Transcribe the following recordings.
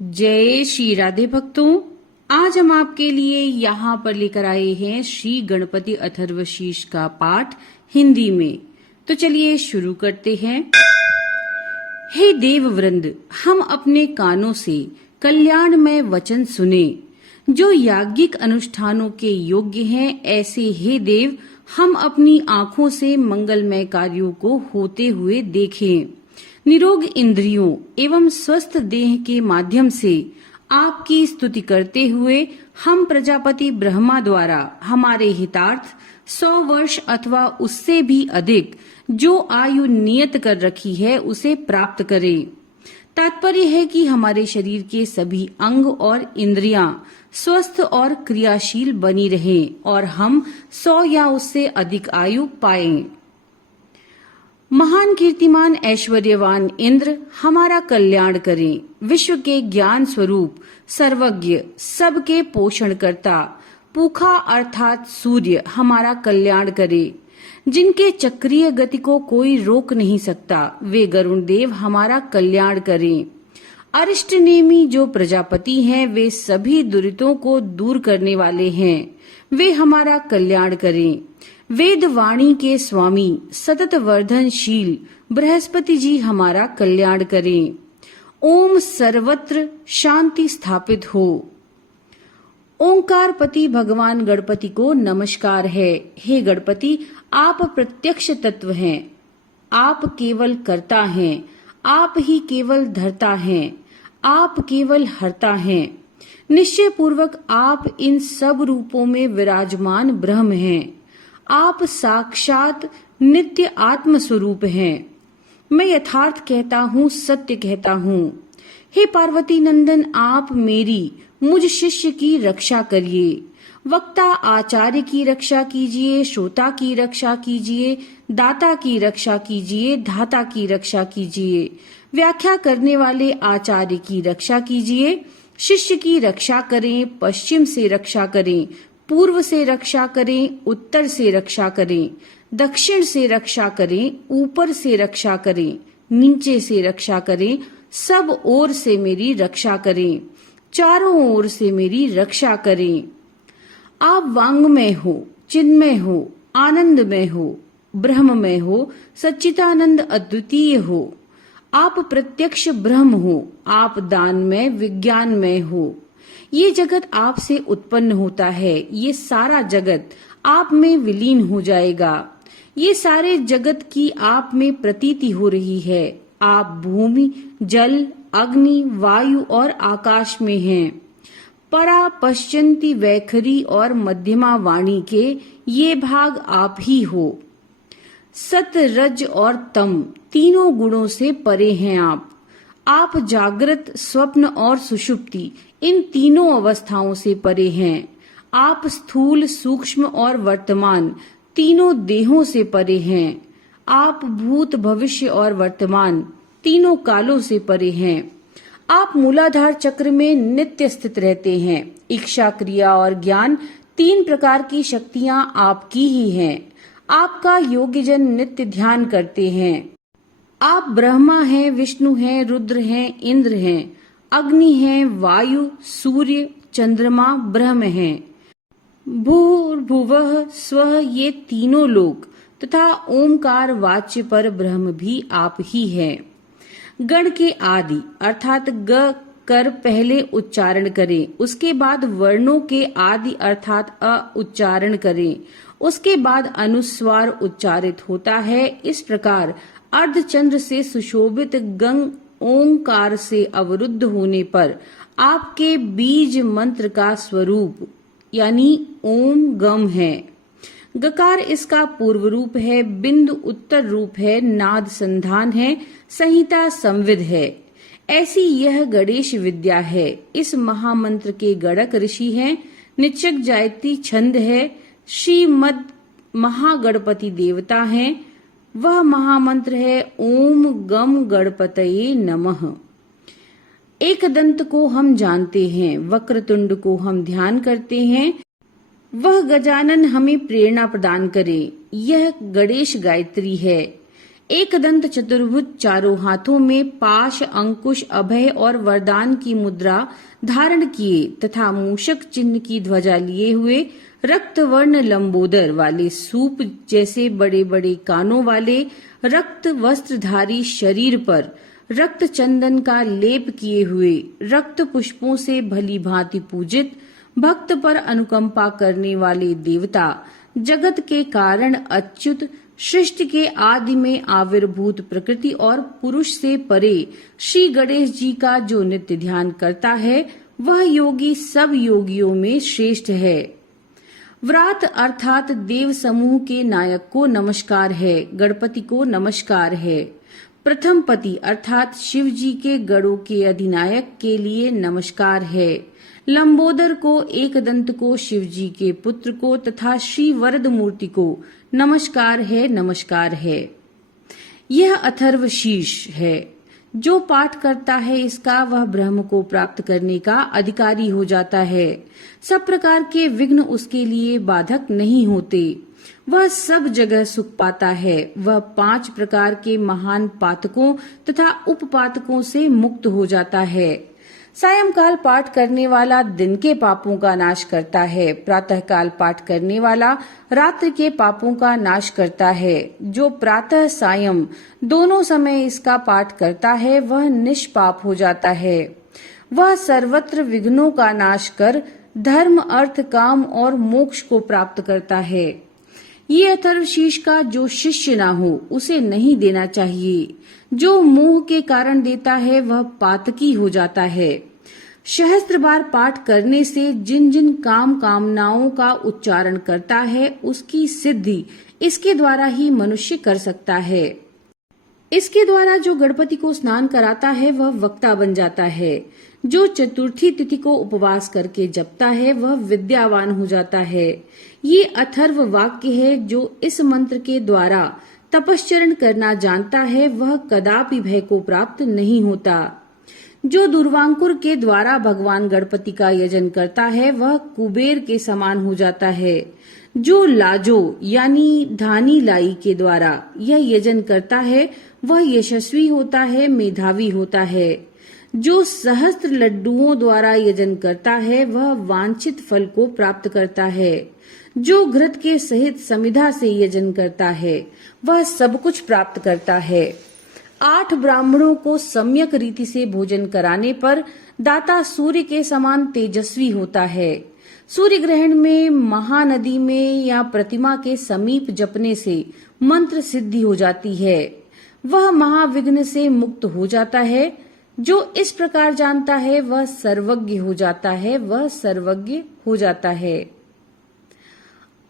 जय श्री राधे भक्तों, आज हम आपके लिए यहाँ पर लेकर आए हैं श्री गणपति अथर्वशीष का पाठ हिंदी में। तो चलिए शुरू करते हैं। हे देव वृंद, हम अपने कानों से कल्याणमय वचन सुने जो याज्ञिक अनुष्ठानों के योग्य हैं। ऐसे हे देव, हम अपनी आँखों से मंगलमय कार्यों को होते हुए देखें। निरोग इंद्रियों एवं स्वस्थ देह के माध्यम से आपकी स्तुति करते हुए हम प्रजापति ब्रह्मा द्वारा हमारे हितार्थ 100 वर्ष अथवा उससे भी अधिक जो आयु नियत कर रखी है उसे प्राप्त करें। तात्पर्य है कि हमारे शरीर के सभी अंग और इंद्रियां स्वस्थ और क्रियाशील बनी रहें और हम 100 या उससे अधिक आयु पाएं। महान कीर्तिमान ऐश्वर्यवान इंद्र हमारा कल्याण करें। विश्व के ज्ञान स्वरूप सर्वज्ञ सबके पोषण करता पूखा अर्थात सूर्य हमारा कल्याण करे। जिनके चक्रीय गति को कोई रोक नहीं सकता वे गरुण देव हमारा कल्याण करें। अरिष्ट नेमी जो प्रजापति हैं वे सभी दुरितों को दूर करने वाले हैं, वे हमारा कल्याण करें। वेद वाणी के स्वामी सतत वर्धनशील बृहस्पति जी हमारा कल्याण करें। ओम सर्वत्र शांति स्थापित हो। ओंकारपति भगवान गणपति को नमस्कार है। हे गणपति, आप प्रत्यक्ष तत्व हैं, आप केवल कर्ता हैं, आप ही केवल धर्ता हैं, आप केवल हरता हैं। निश्चय पूर्वक आप इन सब रूपों में विराजमान ब्रह्म हैं। आप साक्षात नित्य आत्म स्वरूप हैं। मैं यथार्थ कहता हूँ, सत्य कहता हूँ। हे पार्वती नंदन, आप मेरी मुझ शिष्य की रक्षा करिए। वक्ता आचार्य की रक्षा कीजिए, श्रोता की रक्षा कीजिए, दाता की रक्षा कीजिए, धाता की रक्षा कीजिए। व्याख्या करने वाले आचार्य की रक्षा कीजिए। शिष्य की रक्षा करें, पश्चिम से रक्षा करें, पूर्व से रक्षा करें, उत्तर से रक्षा करें, दक्षिण से रक्षा करें, ऊपर से रक्षा करें, नीचे से रक्षा करें, सब ओर से मेरी रक्षा करें, चारों ओर से मेरी रक्षा करें। आप वांगमय हो, चिन्मय हो, आनंदमय हो, ब्रह्ममय हो, सच्चिदानंद अद्वितीय हो। आप प्रत्यक्ष ब्रह्म हो, आप दानमय विज्ञानमय हो। ये जगत आप से उत्पन्न होता है, ये सारा जगत आप में विलीन हो जाएगा। ये सारे जगत की आप में प्रतीति हो रही है। आप भूमि, जल, अग्नि, वायु और आकाश में हैं। परा, पश्चंती, वैखरी और मध्यमा वाणी के ये भाग आप ही हो। सत, रज और तम तीनों गुणों से परे हैं आप जागृत, स्वप्न और सुषुप्ति इन तीनों अवस्थाओं से परे हैं। आप स्थूल, सूक्ष्म और वर्तमान तीनों देहों से परे हैं। आप भूत, भविष्य और वर्तमान तीनों कालों से परे हैं। आप मूलाधार चक्र में नित्य स्थित रहते हैं। इच्छा, क्रिया और ज्ञान तीन प्रकार की शक्तियां आपकी ही हैं। आपका योग्यजन नित्य ध्यान करते हैं। आप ब्रह्मा हैं, विष्णु हैं, रुद्र हैं, इंद्र हैं, अग्नि हैं, वायु, सूर्य, चंद्रमा, ब्रह्म हैं। भूर्भुवः स्वः ये तीनों लोक तथा ओमकार वाच्य पर ब्रह्म भी आप ही हैं। गण के आदि अर्थात ग कर पहले उच्चारण करें, उसके बाद वर्णों के आदि अर्थात अ उच्चारण करें, उसके बाद अनुस्वार उच्चारित होता है। इस प्रकार अर्धचंद्र से सुशोभित गंग ओंकार से अवरुद्ध होने पर आपके बीज मंत्र का स्वरूप यानी ओम गम है। गकार इसका पूर्व रूप है, बिंदु उत्तर रूप है, नाद संधान है, संहिता संविद है। ऐसी यह गणेश विद्या है। इस महामंत्र के गणक ऋषि हैं। निचक जायती छंद है। श्रीमद महागणपति देवता हैं। वह महामंत्र है ओम गम गणपतये नमः। एक दंत को हम जानते हैं, वक्रतुंड को हम ध्यान करते हैं। वह गजानन हमें प्रेरणा प्रदान करे। यह गणेश गायत्री है। एकदंत चतुर्भुज, चारों हाथों में पाश, अंकुश, अभय और वरदान की मुद्रा धारण किए तथा मूषक चिन्ह की ध्वजा लिए हुए, रक्त वर्ण लंबोदर वाले सूप जैसे बड़े बड़े कानों वाले, रक्त वस्त्रधारी शरीर पर रक्त चंदन का लेप किए हुए, रक्त पुष्पों से भली भांति पूजित, भक्त पर अनुकंपा करने वाले देवता, जगत के कारण अच्युत, सृष्टि के आदि में आविर्भूत प्रकृति और पुरुष से परे श्री गणेश जी का जो नित्य ध्यान करता है, वह योगी सब योगियों में श्रेष्ठ है। व्रात अर्थात देव समूह के नायक को नमस्कार है, गणपति को नमस्कार है। प्रथम पति अर्थात शिव जी के गणों के अधिनायक के लिए नमस्कार है। लंबोदर को, एकदंत को, शिव जी के पुत्र को तथा श्री वरद मूर्ति को नमस्कार है, नमस्कार है। यह अथर्व शीर्ष है। जो पाठ करता है इसका, वह ब्रह्म को प्राप्त करने का अधिकारी हो जाता है। सब प्रकार के विघ्न उसके लिए बाधक नहीं होते। वह सब जगह सुख पाता है। वह 5 प्रकार के महान पातकों तथा उपपातकों से मुक्त हो जाता है। सायंकाल पाठ करने वाला दिन के पापों का नाश करता है। प्रातःकाल पाठ करने वाला रात्रि के पापों का नाश करता है। जो प्रातः सायं दोनों समय इसका पाठ करता है, वह निष्पाप हो जाता है। वह सर्वत्र विघ्नों का नाश कर धर्म, अर्थ, काम और मोक्ष को प्राप्त करता है। ये अथर्वशीष का जो शिष्य ना हो, उसे नहीं देना चाहिए। जो मोह के कारण देता है, वह पातकी हो जाता है। सहस्त्र बार पाठ करने से जिन जिन कामनाओं का उच्चारण करता है, उसकी सिद्धि इसके द्वारा ही मनुष्य कर सकता है। इसके द्वारा जो गणपति को स्नान कराता है, वह वक्ता बन जाता है। जो चतुर्थी तिथि को उपवास करके जपता है, वह विद्यावान हो जाता है। ये अथर्व वाक्य है। जो इस मंत्र के द्वारा तपश्चरण करना जानता है, वह कदापि भय को प्राप्त नहीं होता। जो दुर्वांकुर के द्वारा भगवान गणपति का यजन करता है, वह कुबेर के समान हो जाता है। जो लाजो यानी धानी लाई के द्वारा यह यजन करता है, वह यशस्वी होता है, मेधावी होता है। जो सहस्त्र लड्डुओं द्वारा यजन करता है, वह वांछित फल को प्राप्त करता है। जो घृत के सहित समिधा से यजन करता है, वह सब कुछ प्राप्त करता है। 8 ब्राह्मणों को सम्यक रीति से भोजन कराने पर दाता सूर्य के समान तेजस्वी होता है। सूर्य ग्रहण में, महानदी में या प्रतिमा के समीप जपने से मंत्र सिद्धि हो जाती है। वह महाविघ्न से मुक्त हो जाता है। जो इस प्रकार जानता है, वह सर्वज्ञ हो जाता है, वह सर्वज्ञ हो जाता है।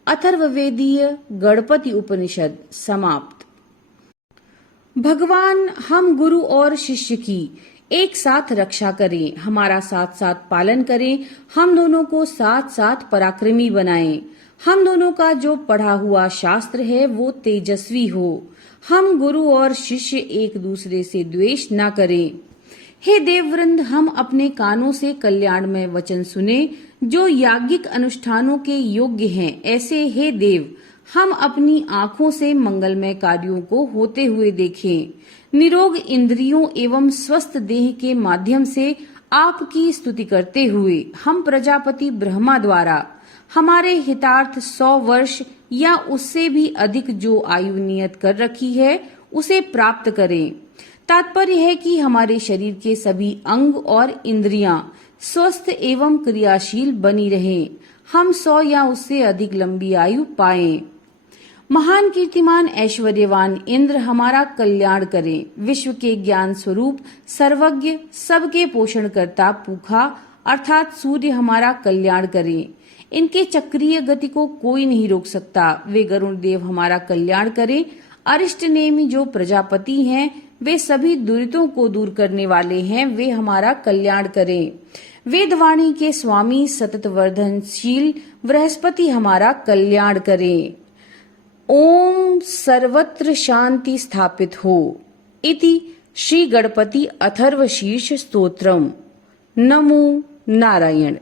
अथर्ववेदीय गणपति उपनिषद समाप्त। भगवान हम गुरु और शिष्य की एक साथ रक्षा करें, हमारा साथ साथ पालन करें, हम दोनों को साथ साथ पराक्रमी बनाएं। हम दोनों का जो पढ़ा हुआ शास्त्र है, वो तेजस्वी हो। हम गुरु और शिष्य एक दूसरे से द्वेष न करें। हे देववृंद, हम अपने कानों से कल्याणमय वचन सुने जो याज्ञिक अनुष्ठानों के योग्य हैं। ऐसे हे देव, हम अपनी आंखों से मंगलमय कार्यों को होते हुए देखें। निरोग इंद्रियों एवं स्वस्थ देह के माध्यम से आपकी स्तुति करते हुए हम प्रजापति ब्रह्मा द्वारा हमारे हितार्थ 100 वर्ष या उससे भी अधिक जो आयु नियत कर रखी है, उसे प्राप्त करें। तात्पर्य है कि हमारे शरीर के सभी अंग और इंद्रियां स्वस्थ एवं क्रियाशील बनी रहें। हम 100 या उससे अधिक लंबी आयु पाएं। महान कीर्तिमान ऐश्वर्यवान इंद्र हमारा कल्याण करें। विश्व के ज्ञान स्वरूप सर्वज्ञ सबके पोषण करता पूखा अर्थात सूर्य हमारा कल्याण करें। इनके चक्रीय गति को कोई नहीं रोक सकता। वे गरुण देव हमारा कल्याण करें। अरिष्ट नेमी जो प्रजापति हैं, वे सभी दुरितों को दूर करने वाले हैं, वे हमारा कल्याण करें। वेदवाणी के स्वामी सतत वर्धनशील बृहस्पति हमारा कल्याण करें। ओम सर्वत्र शांति स्थापित हो। इति श्री गणपति अथर्वशीर्ष स्तोत्रम। नमो नारायण।